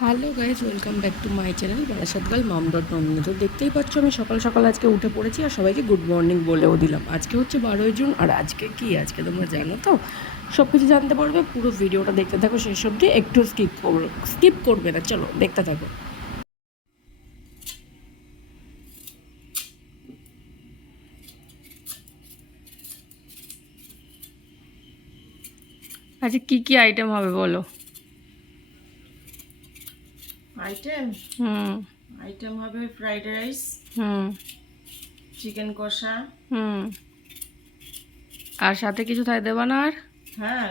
Hello guys, welcome back to my channel Barasat girl mom dot Nandini. তো দেখতেই পাচ্ছ আমি সকাল সকাল আজকে উঠে পড়েছি আর সবাইকে গুড মর্নিং বলেও দিলাম। আজকে হচ্ছে 12ই জুন আর আজকে কি আজকে তোমরা জানো তো, সব কিছু জানতে পারবে। পুরো ভিডিওটা দেখতে থাকো শেষ অবধি, একটু স্কিপ করবে না, চলো দেখতে থাকো। আচ্ছা কি কি আইটেম হবে বলো? আইটেম হুম। আইটেম হবে ফ্রাইড রাইস, হুম। চিকেন কষা। হুম। আর সাথে কিছু থাই দেবা না? আর হ্যাঁ,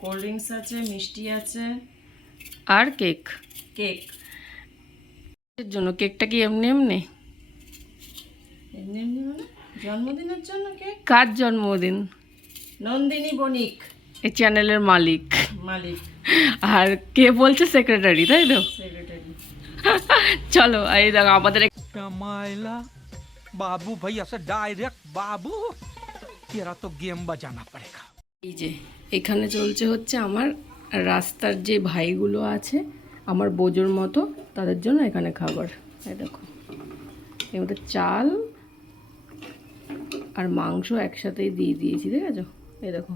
কোল্ড ড্রিঙ্কস আছে, মিষ্টি আছে, আর কেক? কেক। এর জন্য কেকটা কি এমনি এমনি? এমনি এমনি মানে জন্মদিনের জন্য কেক। কার জন্মদিন? নন্দিনী বণিক, এই চ্যানেলের মালিক। মালিক, আর কে বলছে? সেক্রেটারি, তাই তো? সেক্রেটারি। চলো এই দেখো আমাদের कमायला बाबू भैया से डायरेक्ट बाबू तेरा तो गेम बजाना पड़ेगा। এই যে এখানে চলছে হচ্ছে আমার রাস্তার যে ভাইগুলো আছে আমার বোঝোর মতো, তাদের জন্য এখানে খাবার। এই দেখো এর মধ্যে চাল আর মাংস একসাথেই দিয়ে দিয়েছি, ঠিক আছে? এই দেখো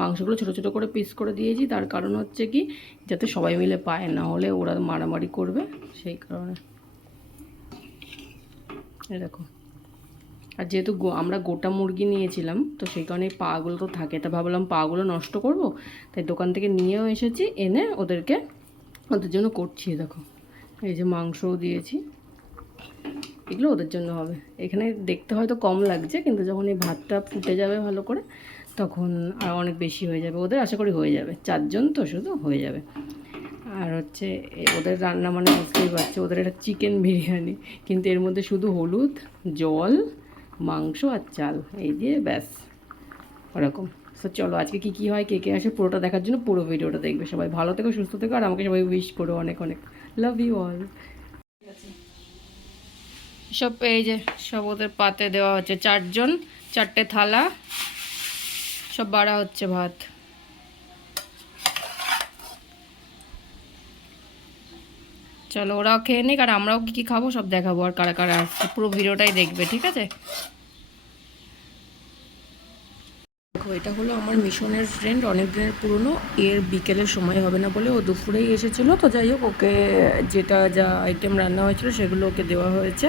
মাংসগুলো ছোটো ছোটো করে পিস করে দিয়েছি, তার কারণ হচ্ছে কি যাতে সবাই মিলে পায়, না হলে ওরা মারামারি করবে, সেই কারণে। এই দেখো, আর যেহেতু আমরা গোটা মুরগি নিয়েছিলাম তো সেই কারণে পাগুলো তো থাকে, তা ভাবলাম পাগুলো নষ্ট করব, তাই দোকান থেকে নিয়েও এসেছি, এনে ওদের জন্য করছি। দেখো এই যে মাংসও দিয়েছি, এগুলো ওদের জন্য হবে। এখানে দেখতে হয়তো কম লাগছে, কিন্তু যখন এই ভাতটা ফুটে যাবে ভালো করে তখন আর অনেক বেশি হয়ে যাবে। ওদের আশা করি হয়ে যাবে, 4 জন তো শুধু হয়ে যাবে। আর হচ্ছে ওদের রান্না মানে বুঝতেই পারছে, ওদের একটা চিকেন বিরিয়ানি, কিন্তু এর মধ্যে শুধু হলুদ, জল, মাংস আর চাল, এই দিয়ে ব্যাস ওরকম। তো চলো আজকে কী কী হয়, কে কে আসে, পুরোটা দেখার জন্য পুরো ভিডিওটা দেখবে। সবাই ভালো থেকো, সুস্থ থেকো, আর আমাকে সবাই উইশ করো অনেক অনেক। Love you all. সব এই যে সব ওদের পাতে দেওয়া হচ্ছে, 4 জন 4টে থালা, সব বাড়া হচ্ছে ভাত। চলো ওরাও খেয়ে নিক, আর আমরাও কী কী খাবো সব দেখাবো, আর কারা কারা আসছে পুরো ভিডিওটাই দেখবে, ঠিক আছে? দেখো এটা হলো আমার মিশনের ফ্রেন্ড, অনেক দিনের পুরনো। এর বিকেলের সময় হবে না বলে ও দুপুরেই এসেছিলো, তো যাই হোক ওকে যেটা যা আইটেম রান্না হয়েছিল সেগুলো ওকে দেওয়া হয়েছে।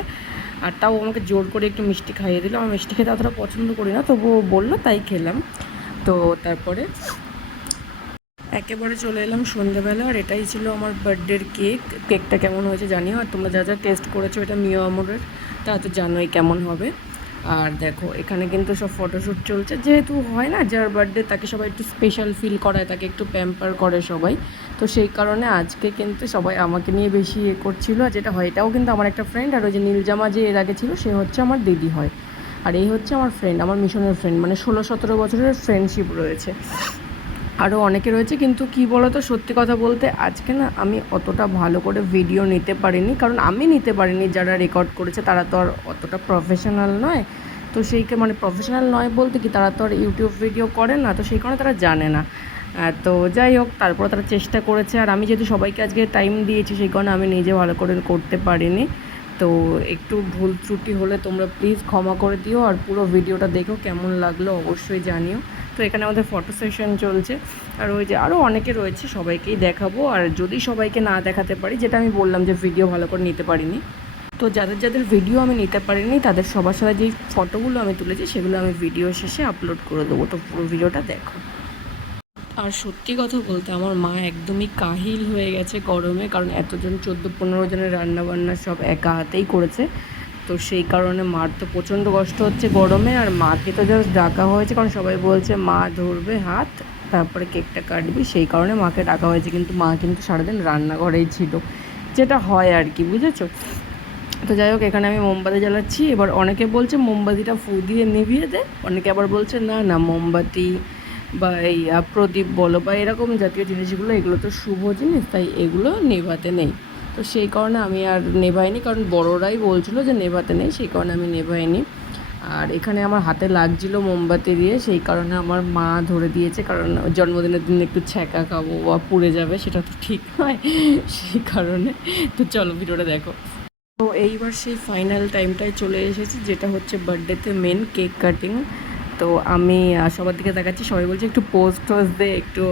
আর তাও আমাকে জোর করে একটু মিষ্টি খাইয়ে দিল। আমার মিষ্টি খেতে অতটা পছন্দ করি না, তবুও বললো তাই খেলাম। তো তারপরে একেবারে চলে এলাম সন্ধ্যেবেলা, আর এটাই ছিল আমার বার্থডের কেক। কেকটা কেমন হয়েছে জানিও, আর তোমরা যা যা টেস্ট করেছো এটা মিও আমরের, তা তো জানোই কেমন হবে। আর দেখো এখানে কিন্তু সব ফটোশ্যুট চলছে, যেহেতু হয় না যার বার্থডে তাকে সবাই একটু স্পেশাল ফিল করায়, তাকে একটু প্যাম্পার করে সবাই, তো সেই কারণে আজকে কিন্তু সবাই আমাকে নিয়ে বেশি করছিল। আর যেটা হয় এটাও কিন্তু আমার একটা ফ্রেন্ড, আর ওই যে নীলজামা যে এর আগে ছিল সে হচ্ছে আমার দিদি হয়, আর এই হচ্ছে আমার ফ্রেন্ড, আমার মিশনের ফ্রেন্ড, মানে 16-17 বছরের ফ্রেন্ডশিপ রয়েছে। আরও অনেকে রয়েছে, কিন্তু কি বলো তো, সত্যি কথা বলতে আজকে না আমি অতটা ভালো করে ভিডিও নিতে পারিনি, কারণ আমি নিতে পারিনি, যারা রেকর্ড করেছে তারা তো আর অতটা প্রফেশনাল নয়। তো মানে প্রফেশনাল নয় বলতে কি, তারা তো আর ইউটিউব ভিডিও করে না, তো সেই কারণে তারা জানে না। তো যাই হোক, তারপরে তারা চেষ্টা করেছে, আর আমি যেহেতু সবাইকে আজকে টাইম দিয়েছি সেই কারণে আমি নিজে ভালো করে করতে পারিনি। তো একটু ভুল ত্রুটি হলে তোমরা প্লিজ ক্ষমা করে দিও, আর পুরো ভিডিওটা দেখো, কেমন লাগলো অবশ্যই জানিও। তো এখানে আমাদের ফটো সেশন চলছে, আর ওই যে আরও অনেকে রয়েছে, সবাইকেই দেখাবো। আর যদি সবাইকে না দেখাতে পারি, যেটা আমি বললাম যে ভিডিও ভালো করে নিতে পারিনি, তো যাদের যাদের ভিডিও আমি নিতে পারিনি তাদের সবার সাথে যেই ফটোগুলো আমি তুলেছি সেগুলো আমি ভিডিও শেষে আপলোড করে দেবো, তো পুরো ভিডিওটা দেখো। আর সত্যি কথা বলতে আমার মা একদমই কাহিল হয়ে গেছে গরমে, কারণ এতজন 14-15 জনের রান্নাবান্না সব একা হাতেই করেছে, তো সেই কারণে মার তো প্রচণ্ড কষ্ট হচ্ছে গরমে। আর মাকে তো জাস্ট ডাকা হয়েছে, কারণ সবাই বলছে মা ধরবে হাত তারপরে কেকটা কাটবি, সেই কারণে মাকে ডাকা হয়েছে, কিন্তু মা কিন্তু সারাদিন রান্নাঘরেই ছিল, যেটা হয় আর কি, বুঝেছো? তো যাই হোক, এখানে আমি মোমবাতি জ্বালাচ্ছি। এবার অনেকে বলছে মোমবাতিটা ফু দিয়ে নিভিয়ে দে, অনেকে আবার বলছে না না মোমবাতি বা এই প্রদীপ বলো বা এরকম জাতীয় জিনিসগুলো, এগুলো তো শুভ জিনিস, তাই এগুলো নেভাতে নেই। তো সেই কারণে আমি আর নেভাইনি, কারণ বড়রাই বলছিল যে নেভাতে নেই, সেই কারণে আমি নেভাইনি। আর এখানে আমার হাতে লাগছিল মোমবাতি দিয়ে, সেই কারণে আমার মা ধরে দিয়েছে, কারণ জন্মদিনের দিন একটু ছ্যাঁকা খাবো বা পুড়ে যাবে, সেটা তো ঠিক নয়, সেই কারণে। তো চলো ভিডিওটা দেখো। তো এইবার সেই ফাইনাল টাইমটায় চলে এসেছি, যেটা হচ্ছে বার্থডেতে মেন কেক কাটিং। তো আমি সবার দিকে দেখাচ্ছি, সবাই বলছে একটু পোস্ট টোস্ট দে, একটু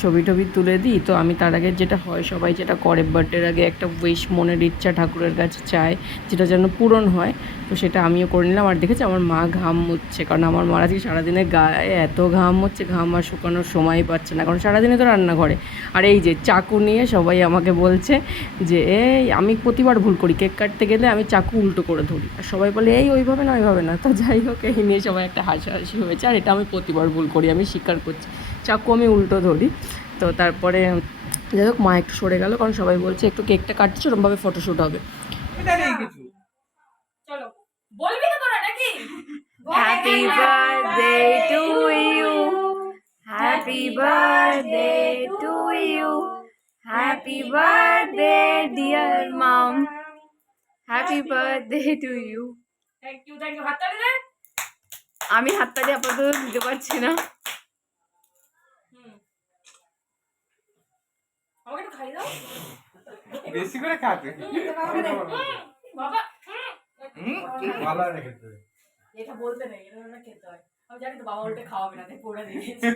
ছবি টবি তুলে দিই। তো আমি তার আগে যেটা হয়, সবাই যেটা করে বার্থডের আগে একটা উইশ, মনের ইচ্ছা ঠাকুরের কাছে চায়, যেটা যেন পূরণ হয়। তো সেটা আমিও করে নিলাম। আর দেখেছি আমার মা ঘাম মুছছে, কারণ আমার মার আজকে সারাদিনে গায়ে এত ঘাম হচ্ছে, ঘাম আর শুকানোর সময় পাচ্ছে না, কারণ সারাদিনে তো রান্নাঘরে। আর এই যে চাকু নিয়ে সবাই আমাকে বলছে যে এই, আমি প্রতিবার ভুল করি, কেক কাটতে গেলে আমি চাকু উল্টো করে ধরি, আর সবাই বলে এই ওইভাবে না ওইভাবে না। তো যাই হোক, এই নিয়ে সবাই একটা হাসাহাসি হয়েছে। আর এটা আমি প্রতিবার ভুল করি, আমি স্বীকার করছি, চাকু আমি উল্টো ধরি। তো তারপরে যাই হোক, মা একটু সরে গেল, কারণ সবাই বলছে একটু কেকটা কাটছে, ওরমভাবে ফটোশ্যুট হবে। চলো, বলবি না তোরা নাকি? Happy birthday to you, happy birthday to you, happy birthday dear mom, happy birthday to you. Thank you, thank you. হাততালি দে। আমি হাততালি আপাতত দিতে পারছি না। আমাকে একটু খাইয়ে দাও। বেশি করে খাবে বাবা ভালো রেখেছে। এটা বলতে নেই, এটা না খেতে হয়। আমি জানি তো বাবা উল্টে খাওয়াবে না, তাই পড়ে দিয়েছি।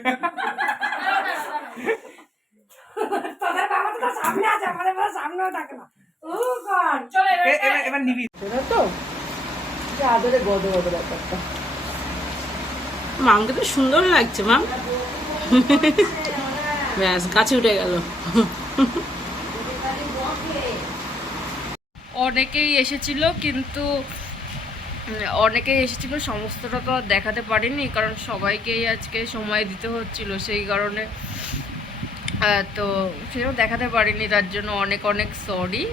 তোদের বাবা তো সামনে আছে, আমাদের বাবা সামনেও থাকে না। ও গড, চলো এবার নিবি এটা তো যে আদরে গদে গদে ব্যাপারটা। মামকে তো সুন্দর লাগছে মাম। ব্যাস, কাছে উঠে গেল। অনেকেই এসেছিল, কিন্তু অনেকেই এসেছিল, সমস্তটা তো আর দেখাতে পারিনি, কারণ সবাইকেই আজকে সময় দিতে হচ্ছিল, সেই কারণে তো সেটাও দেখাতে পারিনি, তার জন্য অনেক অনেক সরি।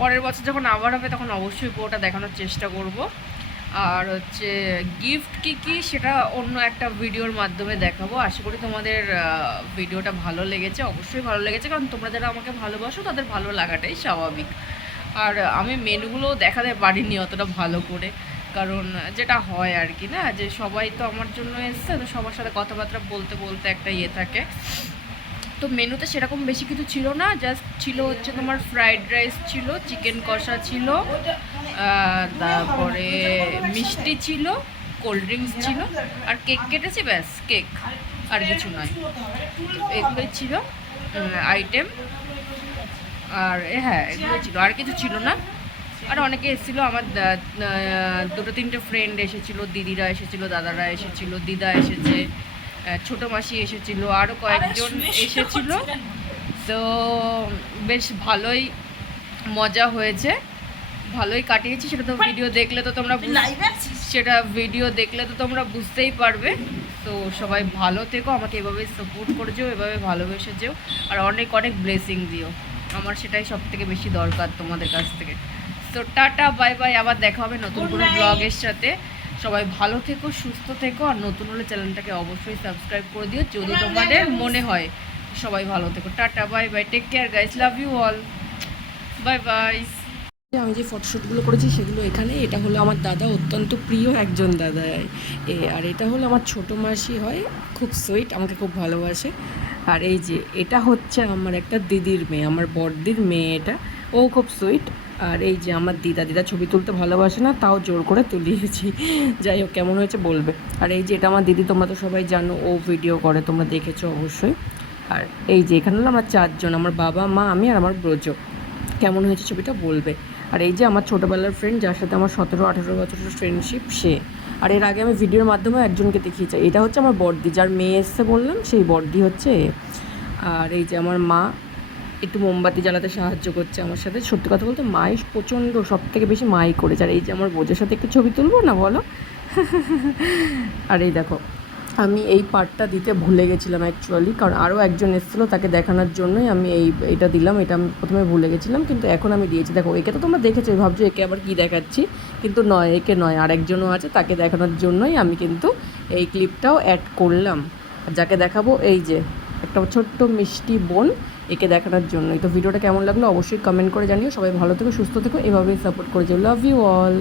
পরের বছর যখন আবার হবে তখন অবশ্যই পুরোটা দেখানোর চেষ্টা করব। আর হচ্ছে গিফট কী কী সেটা অন্য একটা ভিডিওর মাধ্যমে দেখাবো। আশা করি তোমাদের ভিডিওটা ভালো লেগেছে, অবশ্যই ভালো লেগেছে, কারণ তোমরা যারা আমাকে ভালোবাসো তাদের ভালো লাগাটাই স্বাভাবিক। আর আমি মেনুগুলো দেখাতে পারিনি অতটা ভালো করে, কারণ যেটা হয় আর কি, না যে সবাই তো আমার জন্য এসছে, তো সবার সাথে কথাবার্তা বলতে বলতে একটা ইয়ে থাকে। তো মেনুতে সেরকম বেশি কিছু ছিল না, জাস্ট ছিল হচ্ছে তোমার ফ্রাইড রাইস ছিল, চিকেন কষা ছিল, তারপরে মিষ্টি ছিল, কোল্ড ড্রিঙ্কস ছিল, আর কেক কেটেছি, ব্যাস কেক, আর কিছু নয়। এগুলোই ছিল আইটেম। আর হ্যাঁ, এগুলোই ছিল, আর কিছু ছিল না। আর অনেকে এসেছিলো, আমার দুটো তিনটে ফ্রেন্ড এসেছিলো, দিদিরা এসেছিলো, দাদারা এসেছিলো, দিদা এসেছে, ছোটো মাসি এসেছিলো, আরও কয়েকজন এসেছিলো। তো বেশ ভালোই মজা হয়েছে, ভালোই কাটিয়েছি। সেটা তো ভিডিও দেখলে তো তোমরা বুঝতেই পারবে। তো সবাই ভালো থেকো, আমাকে এভাবে সাপোর্ট করে যেও, এভাবে ভালোবেসে যেও, আর অনেক অনেক ব্লেসিং দিও, আমার সেটাই সব থেকে বেশি দরকার তোমাদের কাছ থেকে। তো টাটা, বাই বাই, আবার দেখা হবে নতুন কোনো ব্লগের সাথে। সবাই ভালো থেকো, সুস্থ থেকো, আর নতুন হলে চ্যানেলটাকে অবশ্যই সাবস্ক্রাইব করে দিও যদি তোমাদের মনে হয়। সবাই ভালো থেকো, ta-ta, bye bye, take care guys, love you all, bye bye. আমি যে ফটোশ্যুটগুলো করেছি সেগুলো এখানে, এটা হলো আমার দাদা, অত্যন্ত প্রিয় একজন দাদা, আর এটা হলো আমার ছোটো মাসি হয়, খুব সুইট, আমাকে খুব ভালোবাসে। আর এই যে এটা হচ্ছে আমার একটা দিদির মেয়ে, আমার বড়দির মেয়ে, এটা ও খুব সুইট। আর এই যে আমার দিদা ছবি তুলতে ভালোবাসে না, তাও জোর করে তুলিয়েছি। যাই হোক, কেমন হয়েছে বলবে। আর এই যে এটা আমার দিদি, তোমরা তো সবাই জানো, ও ভিডিও করে, তোমরা দেখেছো অবশ্যই। আর এই যে এখানে হলো আমরা চারজন, আমার বাবা, মা, আমি আর আমার ব্রজ। কেমন হয়েছে ছবিটা বলবে। আর এই যে আমার ছোটোবেলার ফ্রেন্ড, যার সাথে আমার 17-18 বছরের ফ্রেন্ডশিপ, সে। আর এর আগে আমি ভিডিওর মাধ্যমে একজনকে দেখিয়েছি, এটা হচ্ছে আমার বড়দি, যার মেয়ে এসছে বললাম, সেই বড়দি হচ্ছে এ। আর এই যে আমার মা একটু মোমবাতি জ্বালাতে সাহায্য করছে আমার সাথে। সত্যি কথা বলতে মাই প্রচণ্ড, সব থেকে বেশি মাই করেছে। আর এই যে আমার বোঝের সাথে একটু ছবি তুলবো না বলো। আর এই দেখো, আমি এই পার্টটা দিতে ভুলে গেছিলাম অ্যাকচুয়ালি, কারণ আরও একজন এসেছিলো, তাকে দেখানোর জন্যই আমি এইটা দিলাম। এটা আমি প্রথমে ভুলে গেছিলাম, কিন্তু এখন আমি দিয়েছি। দেখো, একে তো তোমরা দেখেছো, ভাবছো একে আবার কী দেখাচ্ছি, কিন্তু নয়, একে নয়, আরেকজনও আছে, তাকে দেখানোর জন্যই আমি কিন্তু এই ক্লিপটাও অ্যাড করলাম। আর যাকে দেখাবো, এই যে একটা ছোট্ট মিষ্টি বোন, একে দেখানোর জন্যই। তো ভিডিওটা কেমন লাগলো অবশ্যই কমেন্ট করে জানিও। সবাই ভালো থেকো, সুস্থ থেকো, এভাবেই সাপোর্ট করে যাও, লাভ ইউ অল।